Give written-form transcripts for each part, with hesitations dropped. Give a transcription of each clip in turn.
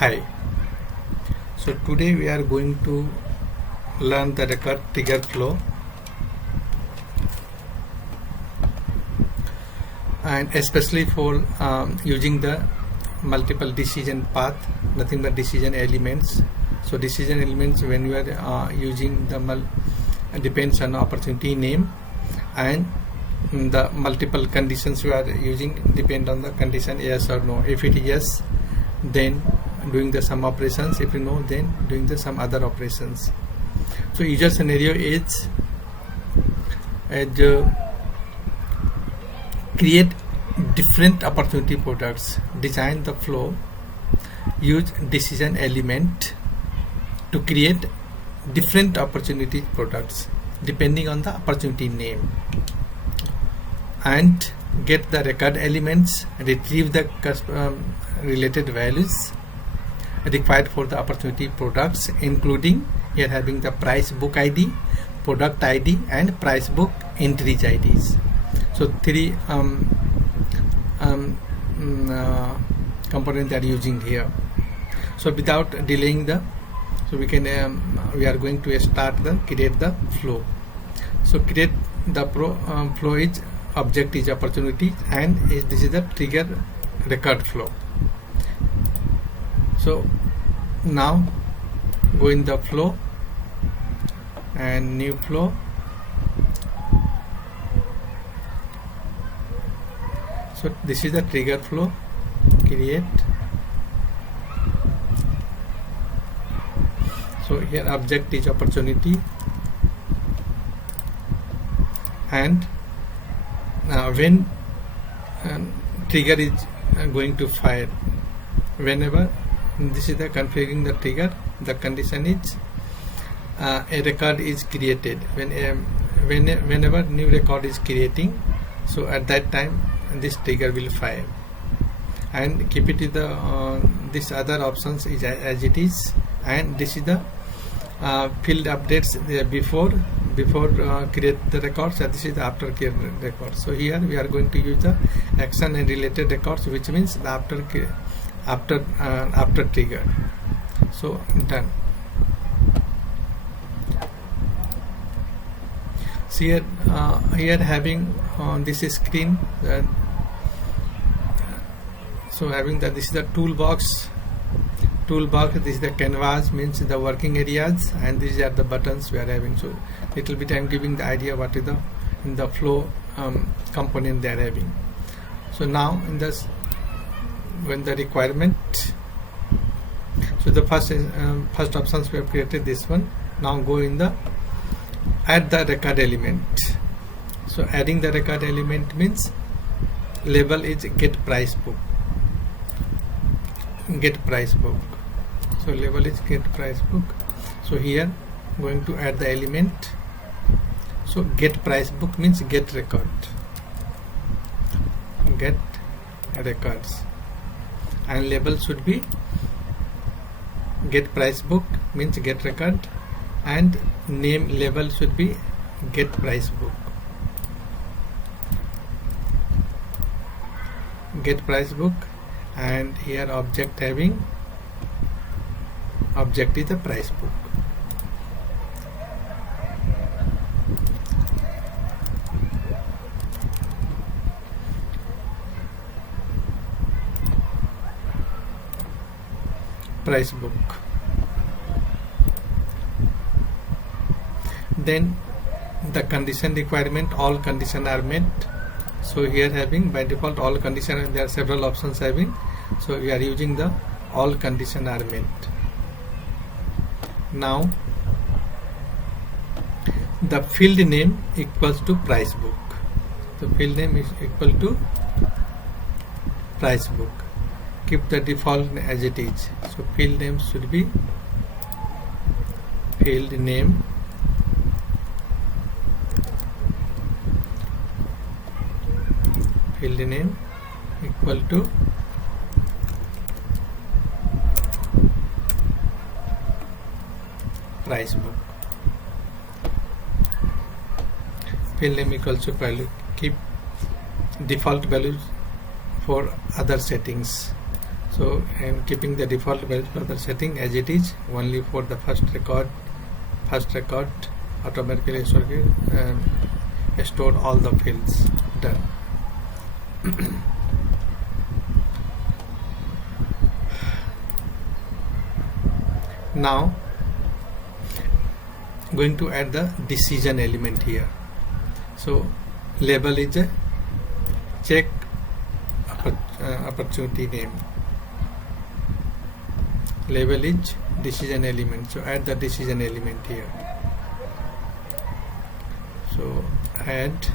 Hi. So today we are going to learn the record trigger flow, and especially for using the multiple decision path, nothing but decision elements. So decision elements, when you are using the depends on opportunity name, and the multiple conditions you are using depend on the condition yes or no. If it is yes, then doing the sum operations. If you know, then doing the some other operations. So user scenario is create different opportunity products, design the flow, use decision element to create different opportunity products depending on the opportunity name, and get the record elements, retrieve the related values required for the opportunity products, including here having the price book ID, product ID, and price book entries IDs. So three components are using here. So without delaying so we are going to start create the flow. So create the flow is object is opportunity, and this is the trigger record flow. So now go in the flow and new flow. So this is the trigger flow. Create. So here object is opportunity, and when trigger is going to fire, whenever this is the configuring the trigger, the condition is a record is created. Whenever new record is creating, so at that time this trigger will fire, and keep it in the this other options is as it is, and this is the field updates before create the records, and this is the after create records. So here we are going to use the action and related records, which means the after trigger. So done. So here having on this screen, so having that this is the toolbox. This is the canvas, means the working areas, and these are the buttons we are having. So little bit I am giving the idea what is in the flow component they are having. So now in this, when the requirement, so the first options we have created this one. Now go in the add the record element. So adding the record element means label is get price book. So label is get price book. So here going to add the element. So get price book means get record. Get records, and label should be get price book means get record, and name label should be get price book. Get price book, and here object having object is the price book. Price book. Then the condition requirement, all condition are met. So here having by default all condition, there are several options having. So we are using the all condition are met. Now the field name equals to price book. The field name is equal to price book. Keep the default as it is. So field name should be field name equal to price book. Field name equals to value. Keep default values for other settings. So I'm keeping the default brother setting as it is, only for the first record automatically store all the fields. Done. Now going to add the decision element here. So label is a check opportunity name. Label is decision element, so add the decision element here. So add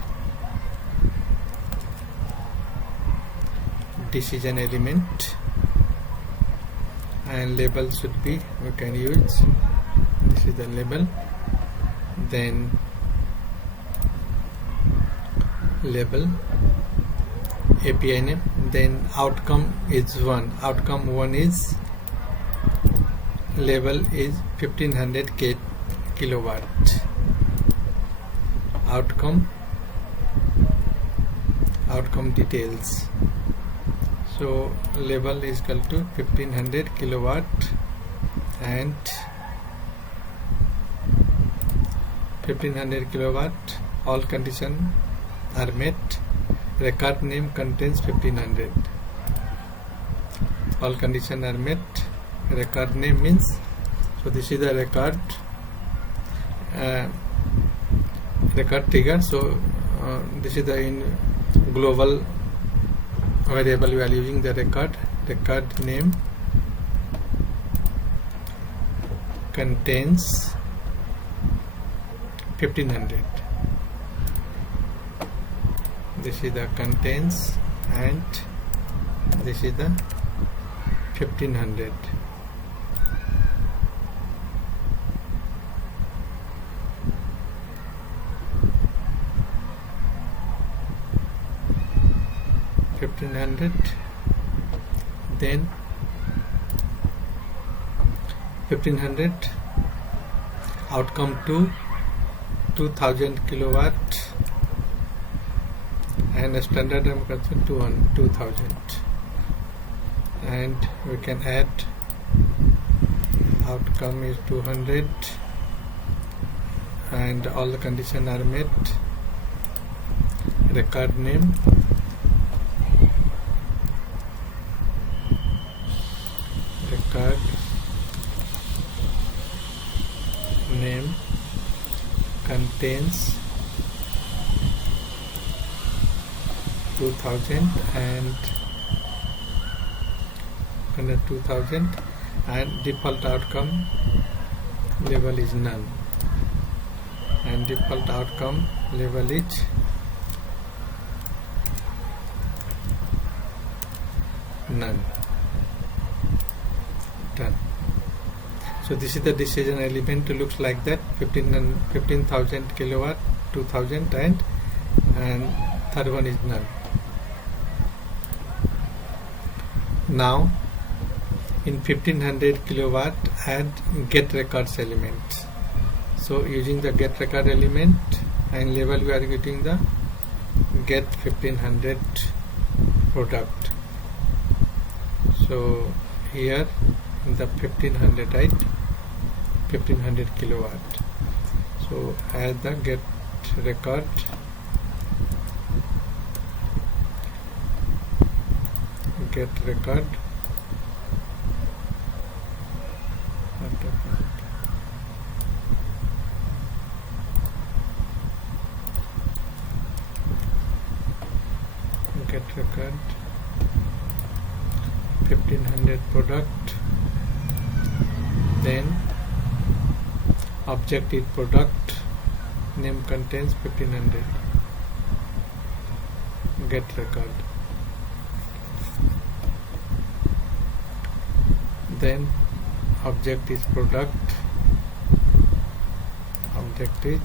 decision element, and label should be, we can use, this is the label, then label API name, then outcome is 1. Outcome 1 is label is 1500 kilowatt. Outcome details. So label is equal to 1500 kilowatt and 1500 kilowatt. All conditions are met. Record name contains 1500. All conditions are met. Record name means, so this is the record trigger. So this is the in global variable we are using, the record name contains 1500. This is the contains, and this is the 1500. Then 1500 outcome to 2000 kilowatt, and standard 2000, and we can add outcome is 200, and all the conditions are met. Record name contains 2000 and 2000, and default outcome label is none, and default outcome label is none. Done. So this is the decision element, looks like that, 15,000 kilowatt, 2000, and third one is none. Now in 1500 kilowatt add get records element. So using the get record element and label, we are getting the get 1500 product. So here in the 1500, right, 1500 kilowatt. So add the get record get record record 1500 product, then object is product, name contains 1500, get record, then object is product, object is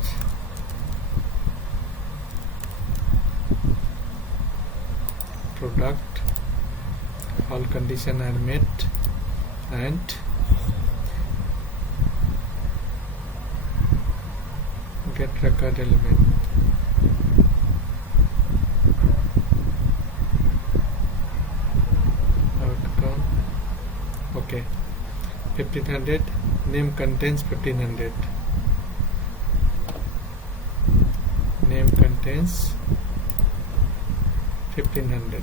product, all conditions are met, and get record element. Outcome Okay, 1500. Name contains 1500. Name contains 1500.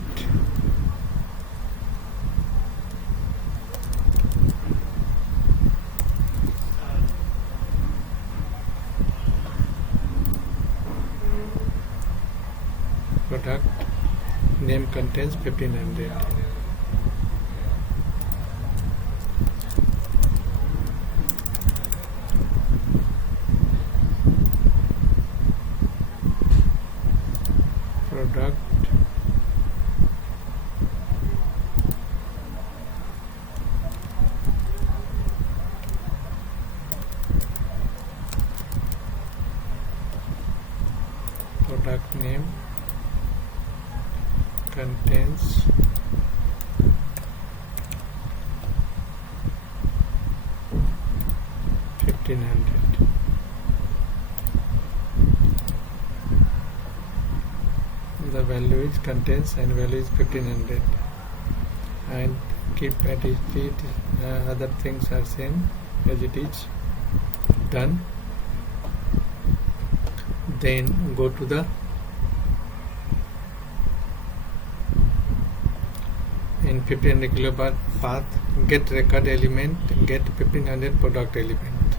Product name contains 1500. Product product name contains 1500. The value is contains and value is 1500, and keep at it. Other things are same as it is. Done. Then go to the in 1500 kilobyte path, get record element, get 1500 product element.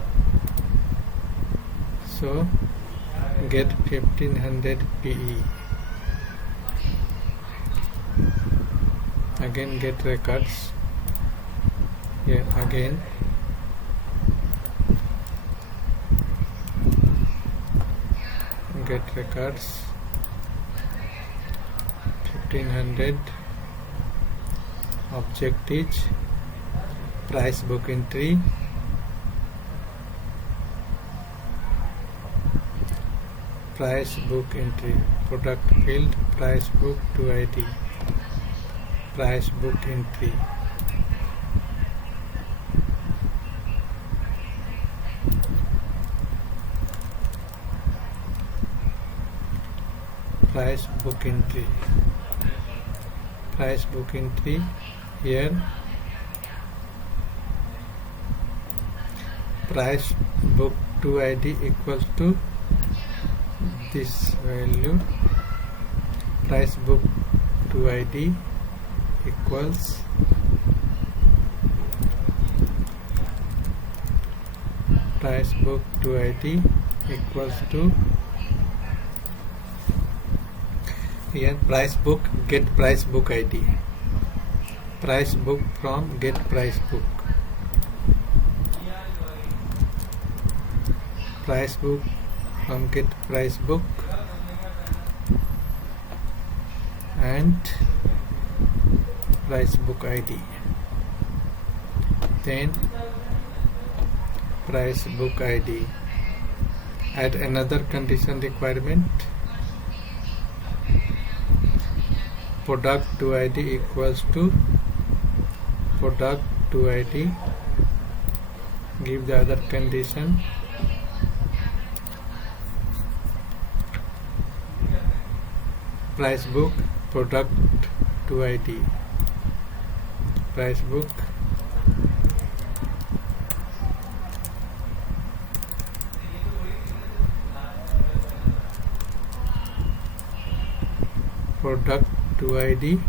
So get 1500 PE. Again get records. Here again get records 1500. Object is price book entry. Price book entry. Product field price book to ID. Price book entry. Price book entry. Price book entry. Here price book to ID equals to this value. Price book to ID equals price book to ID equals to here price book get price book ID. Price book from get price book. Price book from get price book and price book ID. Then price book ID. Add another condition requirement. Product to ID equals to product to ID. Give the other condition. Price book product to ID. Price book product to ID.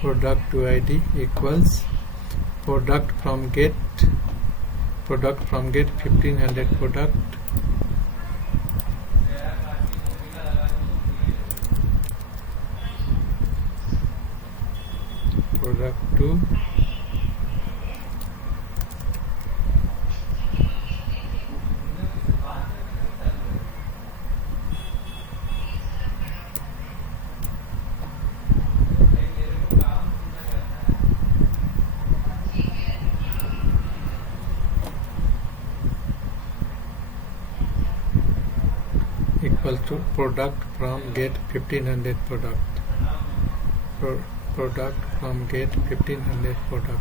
Product to ID equals product from get 1500 product product to equal to product from get 1500 product. Product from get 1500 product.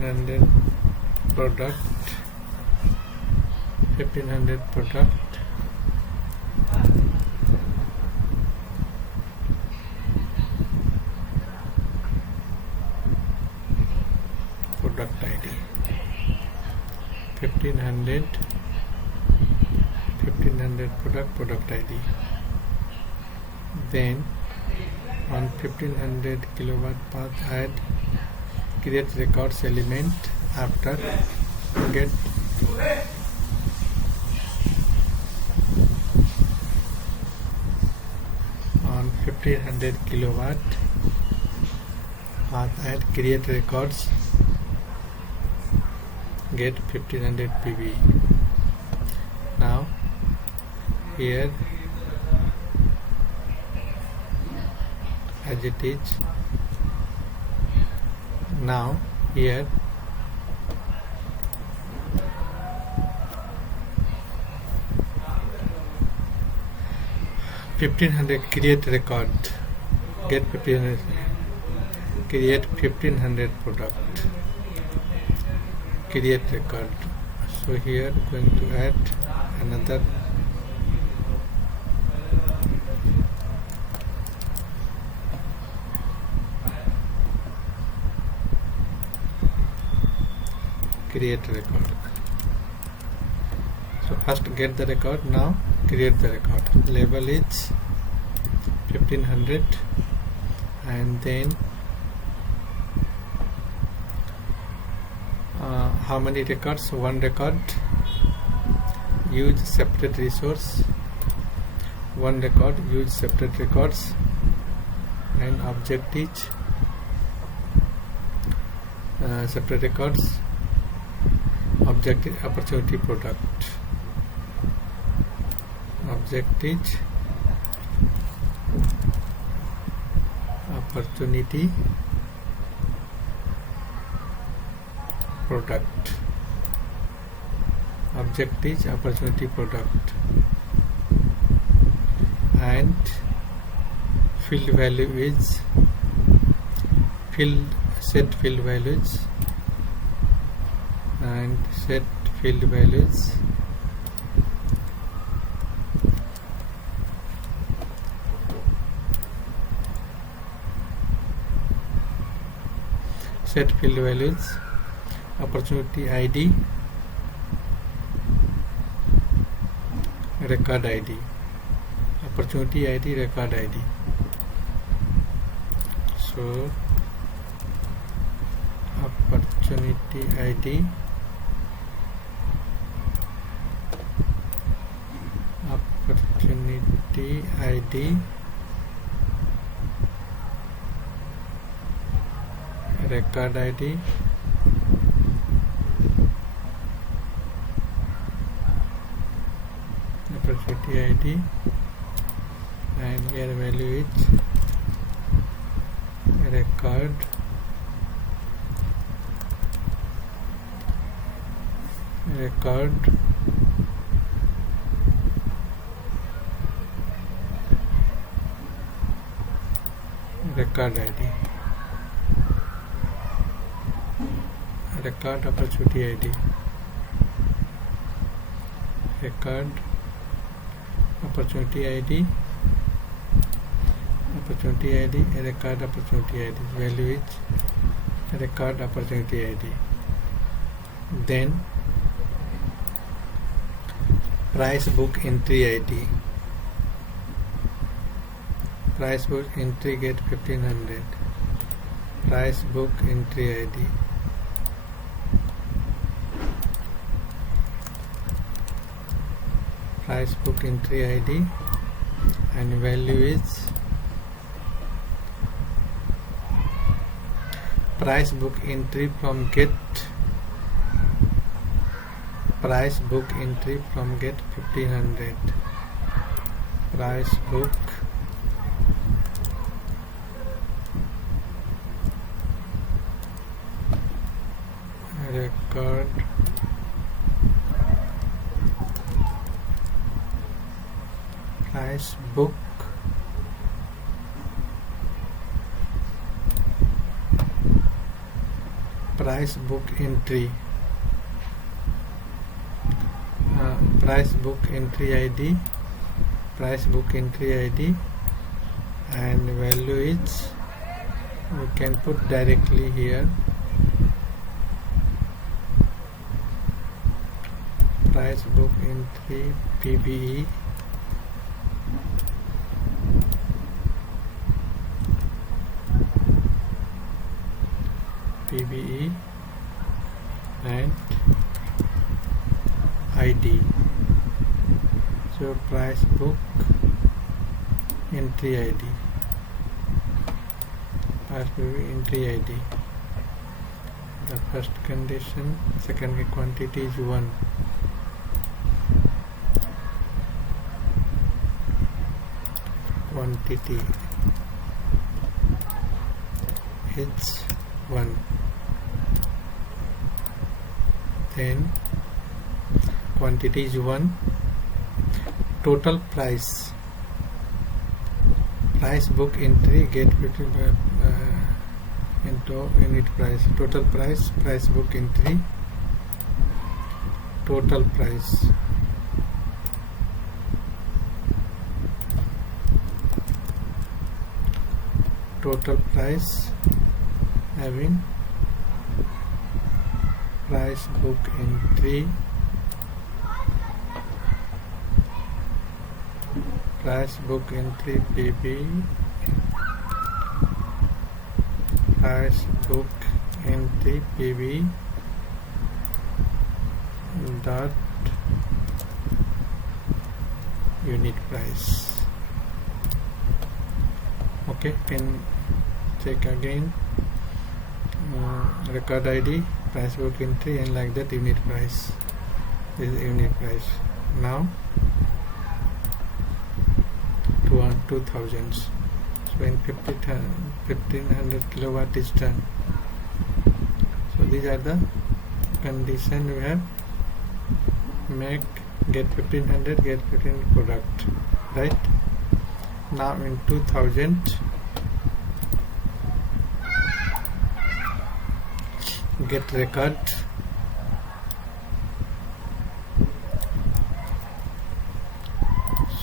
1500 product, 1500 product, product ID 1500 product ID. Then on 1500 kilowatt path add create records element after get on 1500 kilowatt path add create records get 1500 PV. Now here as it is, now here create record get 1500 create 1500 product create record. So here going to add another create record. So first get the record, now create the record. Label is 1500 and then how many records? One record. Use separate resource. One record, use separate records, and object is separate records. Object is opportunity product. Object is opportunity product. Object is opportunity product, and field value is set field values and set field values set field values opportunity ID record ID opportunity ID record ID. So opportunity ID record ID opportunity ID, and here value is record ID record opportunity ID record opportunity ID record opportunity ID value is record opportunity ID. Then price book entry ID price book entry get 1500 price book entry ID price book entry ID, and value is price book entry from get price book entry from get 1500 price book record price book price book entry, price book entry ID, price book entry ID, and value is, we can put directly here, price book entry PBE, and ID. So price book entry ID, price book entry ID. The first condition, second quantity is 1. Quantity is 1. Then quantity is 1. Total price, price book entry get between into unit price, total price, price book entry, total price, total price having price book entry, price book entry PB, price book entry PB dot unit price. Okay, can check again, record ID, price book entry, and like that unit price. This is unit price. Now 2000. So in 1500 kilowatt is done. So these are the condition we have. Make, get 1500, get 1500 product, right? Now in 2000, get record,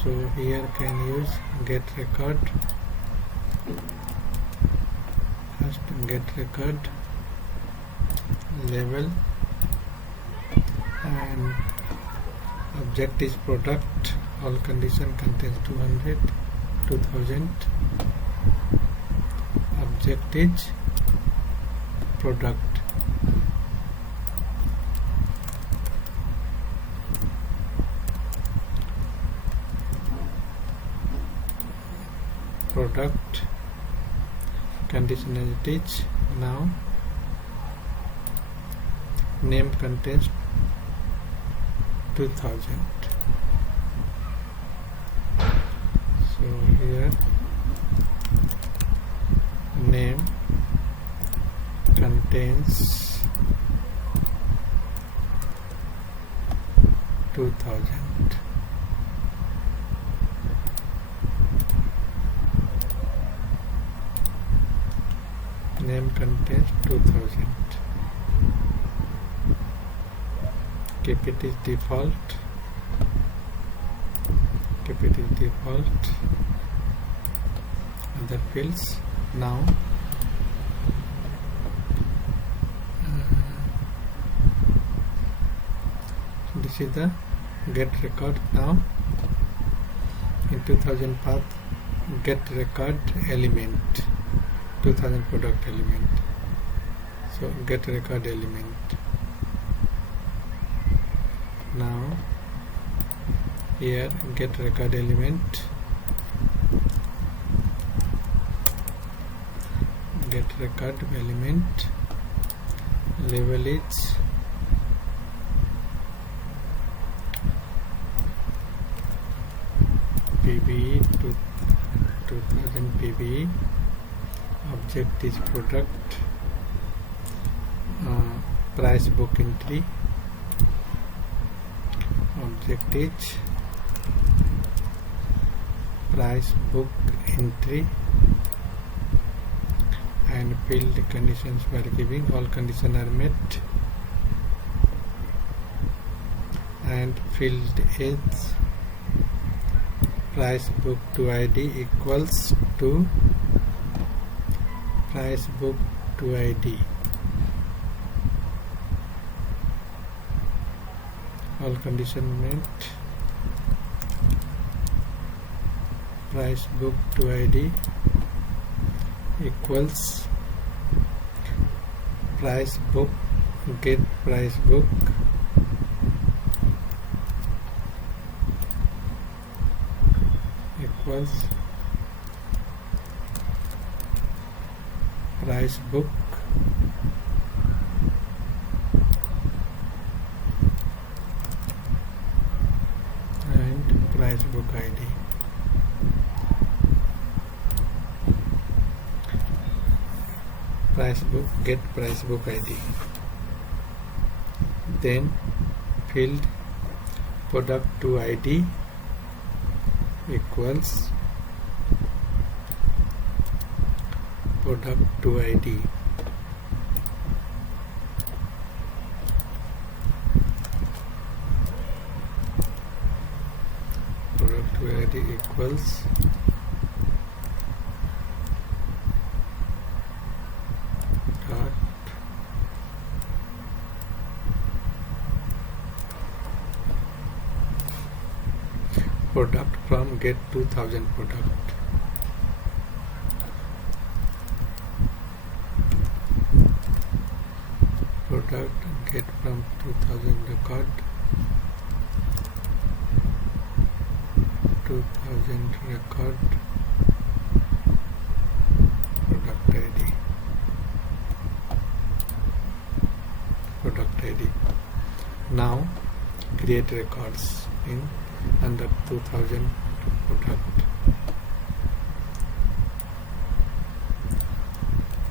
so here can use get record, first get record level, and object is product, all condition contains 200, 2000, object is product, product, condition as it is. Now name contains 2000. So here name contains 2000. Name contains 2000. Keep it is default. Keep it is default. Other fields. Now this is the get record. Now in 2000 path, get record element, 2000 product element. So get record element. Now here get record element, get record element, label is PBE 2000 PBE, object is product, price book entry, object is price book entry, and field conditions while giving all conditions are met, and field is price book to ID equals to price book to ID. All condition met, price book to ID equals price book get price book equals price book and price book ID. Price book get price book ID. Then field product to ID equals product to ID. Product to ID equals dot product from get 2000 product. Product get from 2000 record, 2000 record product ID. Product ID. Now create records in under 2000 product.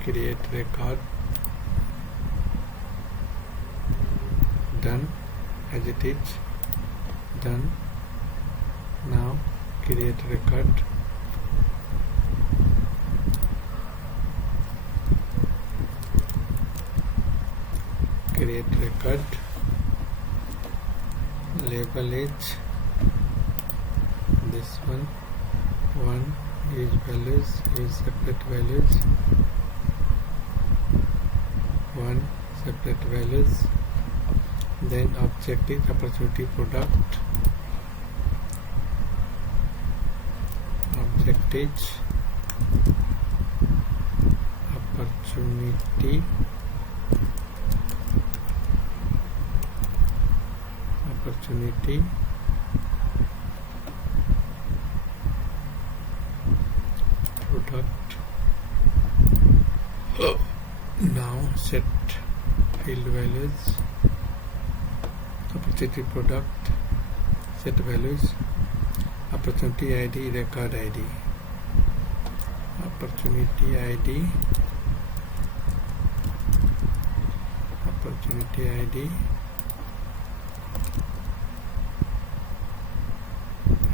Create record. Done as it is. Done. Now create record. Create record. Label is this one. One is values, is separate values. One separate values. Then object is opportunity product. Object is opportunity product. Now set field values. Opportunity product, set values, opportunity ID, record ID. Opportunity ID, opportunity ID,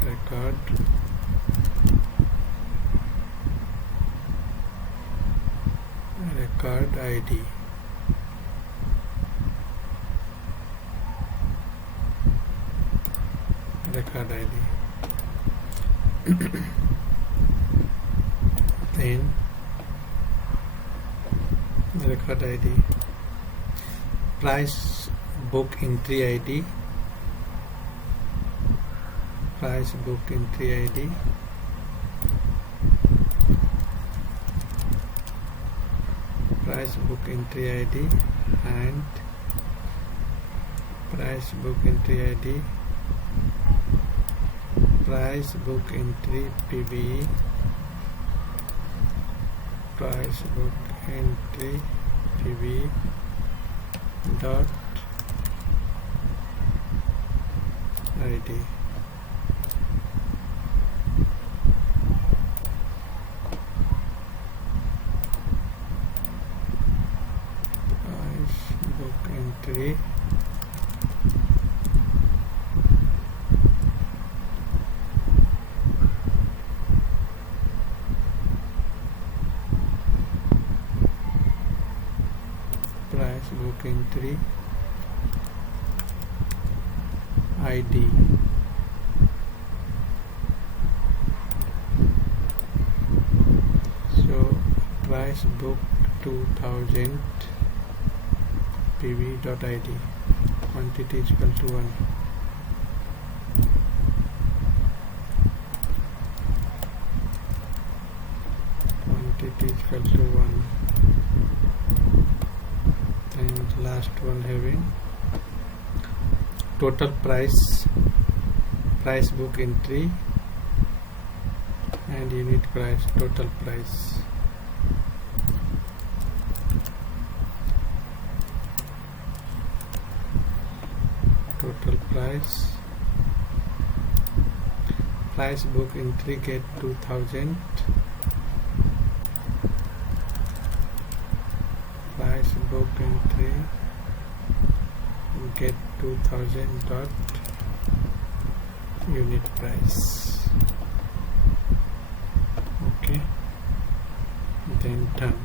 record, record ID. Record ID. Then record ID. Price book entry ID. Price book entry ID. Price book entry ID and price book entry ID. Price book entry PBE. Price book entry PBE dot ID. Price book entry price book entry ID. So price book 2000 pv.id, quantity is equal to 1. Quantity is equal to 1. And last one having total price book entry and unit price, total price. Total price book entry get 2000, price book entry get 2000 dot unit price. Okay, then done.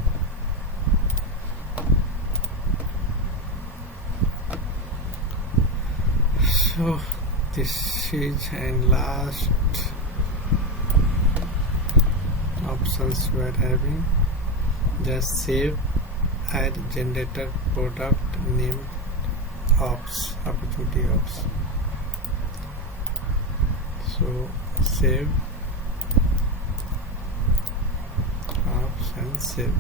So this is and last options we are having. Just save, add generator product name ops, opportunity ops. So save ops and save.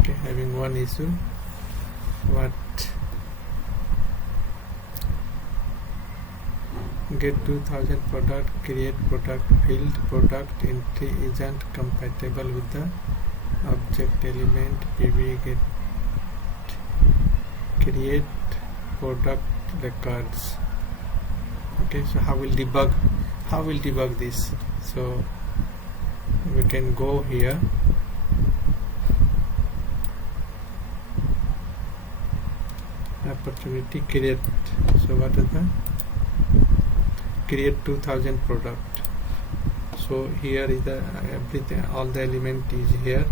Okay, having one issue. What get 2000 product, create product field, product entry isn't compatible with the object element pv get create product records. Okay, so how will debug this? So we can go here, opportunity create. So what is the create 2000 product? So here is the everything, all the element is here.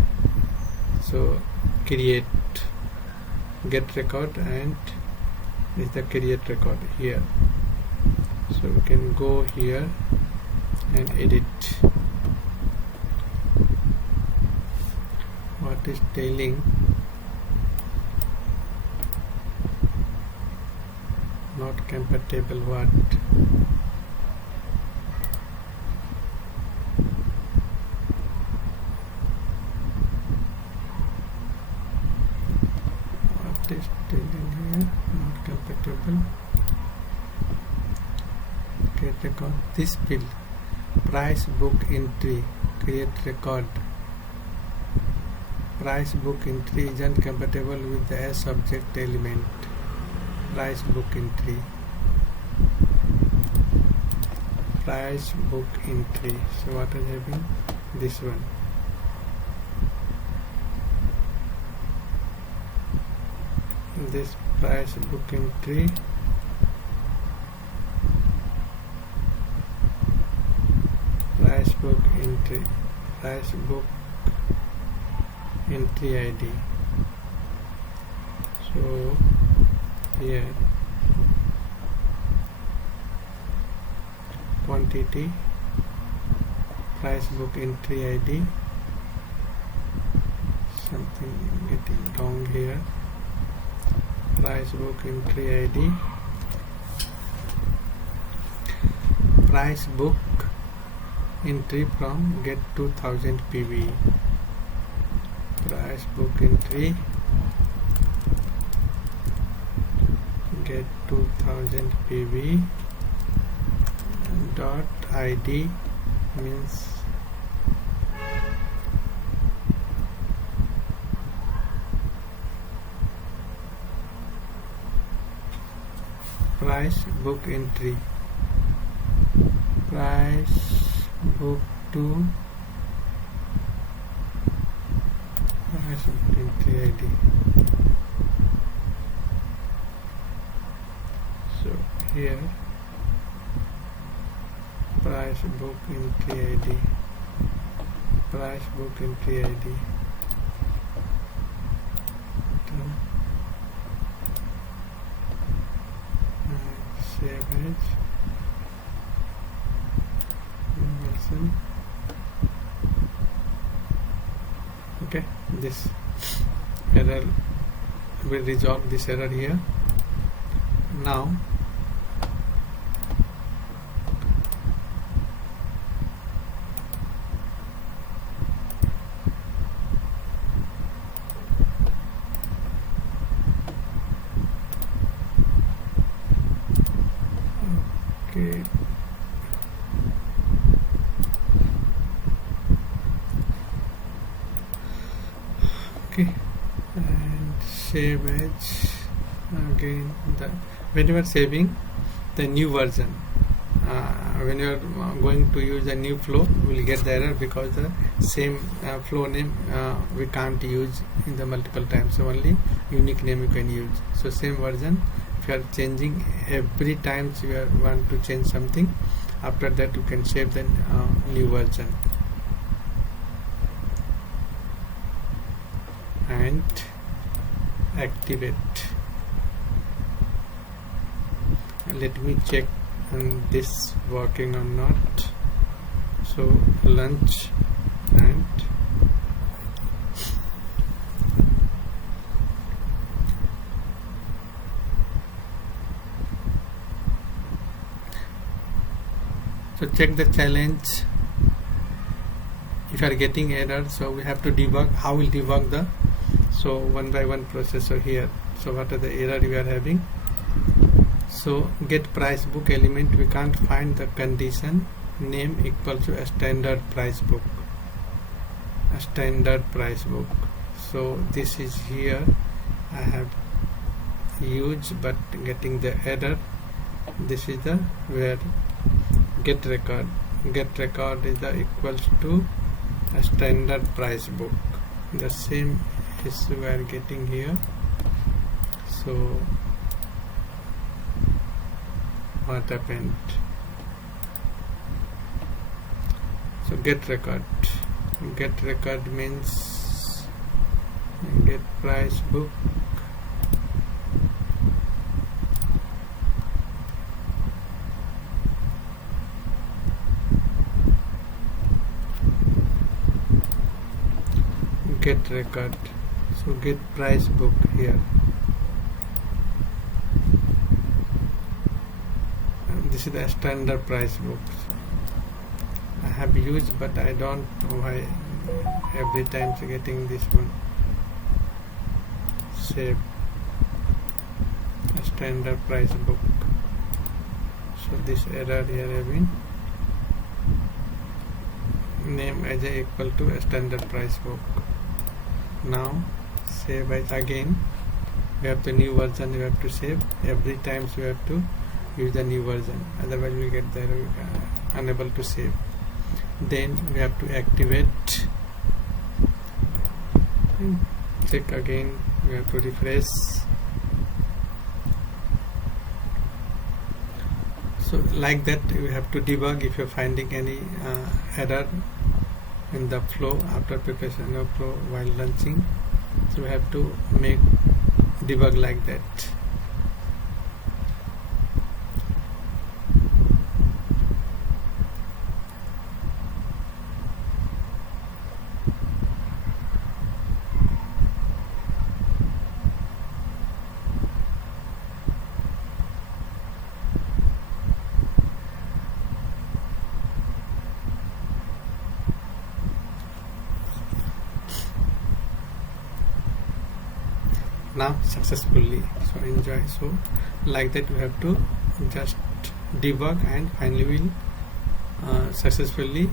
So create, get record, and is the create record here. So we can go here and edit. What is telling? Not compatible. What? What is telling here? Not compatible. Get record. This field, price book entry, create record. Price book entry isn't compatible with the S object element. Price book entry, price book entry. So what is having? This one. This price book entry, price book entry, price book entry ID. So here quantity, price book entry ID, something getting wrong here. Price book entry ID, price book entry from get 2000 PV, price book entry get 2000 PV dot ID means price book entry, price book to price book entry ID. So here price book entry ID, price book entry ID. Save as version. Okay, this error will resolve this error here. Now okay, and save as again. When you are saving the new version, when you are going to use a new flow, you will get the error because the same flow name we can't use in the multiple times, so only unique name you can use. So same version, if you are changing every time you want to change something, after that you can save the new version and activate. Let me check this working or not. So launch and so check the challenge. If you are getting error, so we have to debug. How will debug the so one by one process? So here, so what are the error we are having? So get price book element, we can't find the condition name equal to a standard price book. A standard price book. So this is here. I have used but getting the error. This is the where get record. Get record is the equals to a standard price book. The same issue we are getting here. So what happened? So get record. Get record means get price book. Get record. So get price book here. This is the standard price book. I have used but I don't know why every time getting this one. Save a standard price book. So this error here having name as a equal to a standard price book. Now save as again. We have the new version we have to save. Every time we have to use the new version, otherwise we get the unable to save. Then we have to activate. Check again. We have to refresh. So like that you have to debug if you're finding any error in the flow after preparation of flow while launching. So we have to make debug like that. Now successfully, so enjoy. So like that you have to just debug and finally will successfully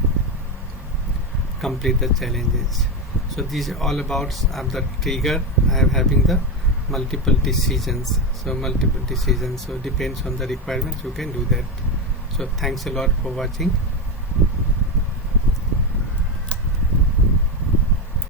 complete the challenges. So this is all about the trigger. I am having the multiple decisions. So multiple decisions, so depends on the requirements you can do that. So thanks a lot for watching.